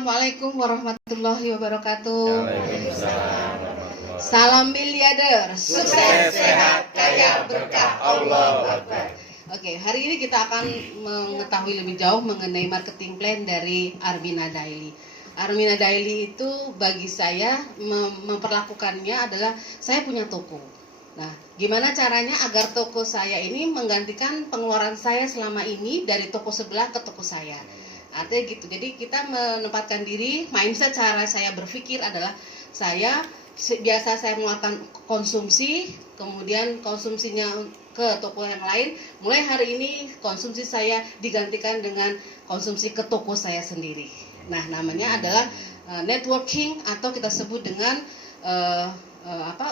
Assalamualaikum warahmatullahi wabarakatuh. Waalaikumsalam. Salam miliarder, sukses, sehat, kaya, berkah, Allahu Akbar. Oke, hari ini kita akan mengetahui lebih jauh mengenai marketing plan dari Armina Daily. Armina Daily itu bagi saya memperlakukannya adalah saya punya toko. Nah, gimana caranya agar toko saya ini menggantikan pengeluaran saya selama ini dari toko sebelah ke toko saya. Artinya gitu. Jadi kita menempatkan diri, mindset cara saya berpikir adalah biasa saya mengeluarkan konsumsi, kemudian konsumsinya ke toko yang lain. Mulai hari ini konsumsi saya digantikan dengan konsumsi ke toko saya sendiri. Nah, namanya adalah networking atau kita sebut dengan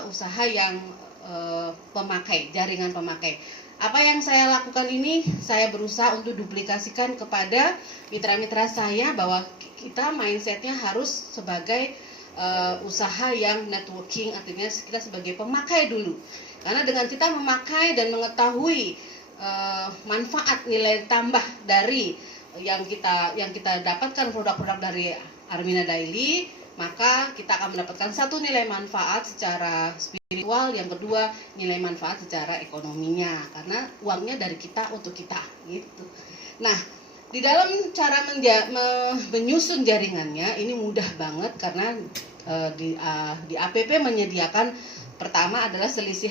usaha yang pemakai, jaringan pemakai. Apa yang saya lakukan ini, saya berusaha untuk duplikasikan kepada mitra-mitra saya bahwa kita mindsetnya harus sebagai usaha yang networking, artinya kita sebagai pemakai dulu. Karena dengan kita memakai dan mengetahui manfaat nilai tambah dari yang kita dapatkan produk-produk dari Armina Daily, maka kita akan mendapatkan satu nilai manfaat secara spiritual, yang kedua nilai manfaat secara ekonominya, karena uangnya dari kita untuk kita gitu. Nah, di dalam cara menyusun jaringannya ini mudah banget karena di APP menyediakan pertama adalah selisih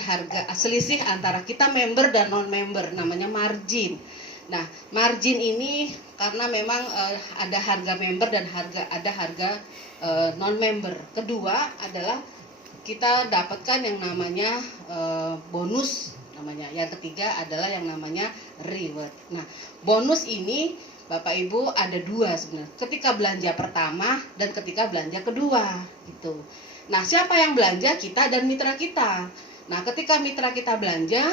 antara kita member dan non member, namanya margin. Nah, margin ini karena memang ada harga member dan ada harga non member. Kedua adalah kita dapatkan yang namanya bonus namanya. Yang ketiga adalah yang namanya reward. Nah, bonus ini Bapak Ibu ada dua sebenarnya. Ketika belanja pertama dan ketika belanja kedua gitu. Nah, siapa yang belanja? Kita dan mitra kita. Nah, ketika mitra kita belanja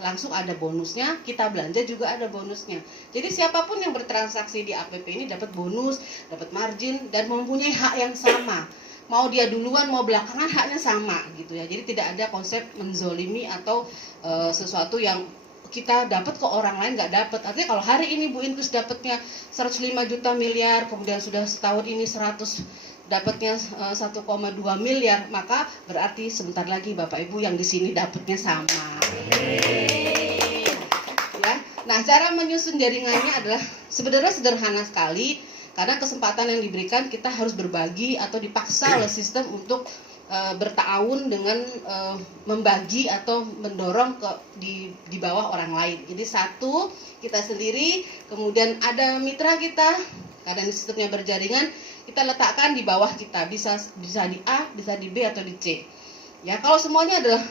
langsung ada bonusnya, kita belanja juga ada bonusnya. Jadi siapapun yang bertransaksi di APP ini dapat bonus, dapat margin dan mempunyai hak yang sama. Mau dia duluan mau belakangan haknya sama gitu ya. Jadi tidak ada konsep menzolimi atau sesuatu yang kita dapat ke orang lain nggak dapat. Artinya kalau hari ini Bu Intus dapatnya 105 juta miliar, kemudian sudah setahun ini 100 dapatnya 1,2 miliar, maka berarti sebentar lagi Bapak Ibu yang di sini dapatnya sama. Ya. Nah, cara menyusun jaringannya adalah sebenarnya sederhana sekali karena kesempatan yang diberikan kita harus berbagi atau dipaksa oleh sistem untuk bertahun dengan membagi atau mendorong di bawah orang lain. Jadi satu kita sendiri, kemudian ada mitra kita, karena sistemnya berjaringan, kita letakkan di bawah kita, bisa di A, bisa di B atau di C. Ya, kalau semuanya adalah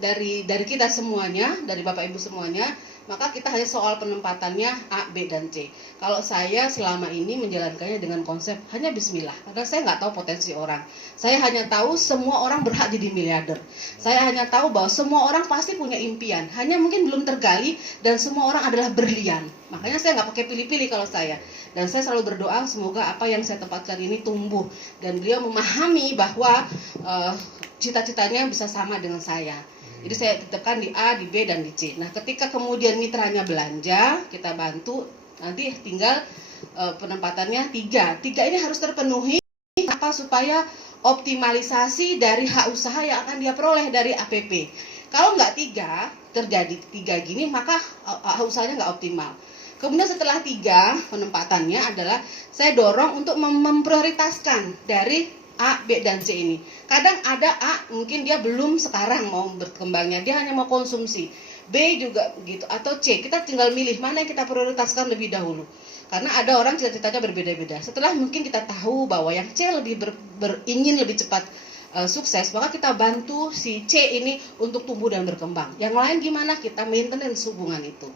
dari kita semuanya, dari Bapak Ibu semuanya, maka kita hanya soal penempatannya A, B, dan C. Kalau saya selama ini menjalankannya dengan konsep hanya bismillah, karena saya nggak tahu potensi orang. Saya hanya tahu semua orang berhak jadi miliarder. Saya hanya tahu bahwa semua orang pasti punya impian, hanya mungkin belum tergali, dan semua orang adalah berlian. Makanya saya nggak pakai pilih-pilih kalau saya. Dan saya selalu berdoa semoga apa yang saya tempatkan ini tumbuh dan beliau memahami bahwa cita-citanya bisa sama dengan saya. Jadi saya tetapkan di A, di B, dan di C. Nah, ketika kemudian mitranya belanja, kita bantu, nanti tinggal penempatannya 3. 3 ini harus terpenuhi supaya optimalisasi dari hak usaha yang akan dia peroleh dari APP. Kalau nggak 3, terjadi 3 gini, maka hak usahanya nggak optimal. Kemudian setelah 3 penempatannya adalah saya dorong untuk memprioritaskan dari A, B, dan C ini. Kadang ada A, mungkin dia belum sekarang mau berkembangnya, dia hanya mau konsumsi. B juga begitu, atau C, kita tinggal milih mana yang kita prioritaskan lebih dahulu. Karena ada orang cita-citanya berbeda-beda. Setelah mungkin kita tahu bahwa yang C lebih ingin lebih cepat sukses, maka kita bantu si C ini untuk tumbuh dan berkembang. Yang lain gimana? Kita maintenance hubungan itu.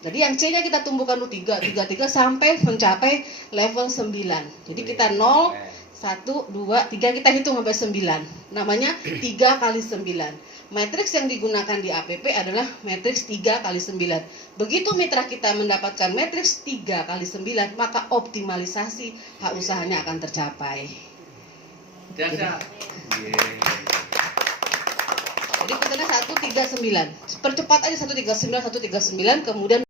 Jadi yang C-nya kita tumbuhkan dulu 3 sampai mencapai level 9. Jadi kita 0, 1, 2, 3 kita hitung sampai 9. Namanya 3 kali 9. Matriks yang digunakan di APP adalah matriks 3 kali 9. Begitu mitra kita mendapatkan matriks 3 kali 9, maka optimalisasi hak usahanya akan tercapai. Jadi pesannya 139. Percepat aja 139, kemudian